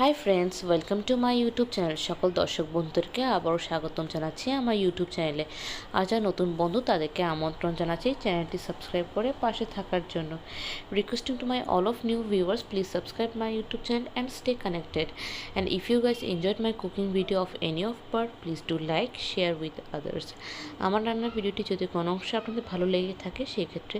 Hi friends, welcome to my YouTube channel. সকল দর্শক বন্ধুদেরকে আবারও স্বাগতম জানাচ্ছি আমার ইউটিউব চ্যানেলে। আর যারা নতুন বন্ধু তাদেরকে আমন্ত্রণ জানাচ্ছি চ্যানেলটি সাবস্ক্রাইব করে পাশে থাকার জন্য। Requesting to my all of new viewers, please subscribe my YouTube channel and stay connected. And if you guys enjoyed my cooking video of any of part, please do like share with others. আমার রান্নার ভিডিওটি যদি কোনো অংশে আপনাদের ভালো লেগে থাকে সেক্ষেত্রে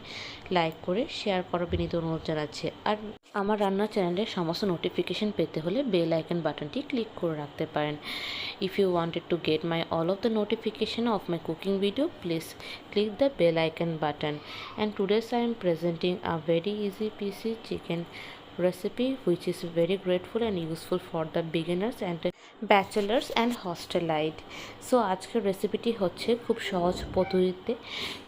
লাইক করে শেয়ার করার বিনীত অনুরোধ জানাচ্ছি। আর আমার রান্নার চ্যানেলের সমস্ত নোটিফিকেশন পেতে হলে বেল আইকন বাটনটি ক্লিক করে রাখতে পারেন। If you wanted to get my all of the notification of my cooking video, please click the bell icon button. And today I am presenting a very easy peasy chicken recipe which is very grateful and useful for the beginners and bachelors and hostelite. So আজকের রেসিপিটি হচ্ছে খুব সহজ পদ্ধতিতে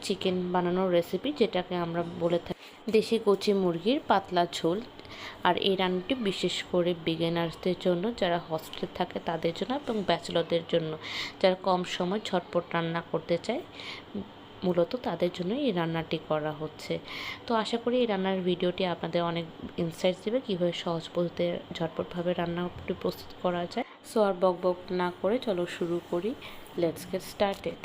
chicken বানানোর recipe, যেটাকে আমরা বলে থাকি দেশি কচি মুরগির পাতলা ঝোল। আর এই রান্নাটি বিশেষ করে বিগিনার্সদের জন্য, যারা হস্টেলে থাকে তাদের জন্য, এবং ব্যাচেলরদের জন্য যারা কম সময় ঝটপট রান্না করতে চায়, মূলত তাদের জন্য এই রান্নাটি করা হচ্ছে। তো আশা করি এই রান্নার ভিডিওটি আপনাদের অনেক ইনসাইটস দেবে কীভাবে সহজ পদ্ধতিতে ঝটপটভাবে রান্নাটি প্রস্তুত করা যায়। সো আর বক বক না করে চলো শুরু করি। Let's get started.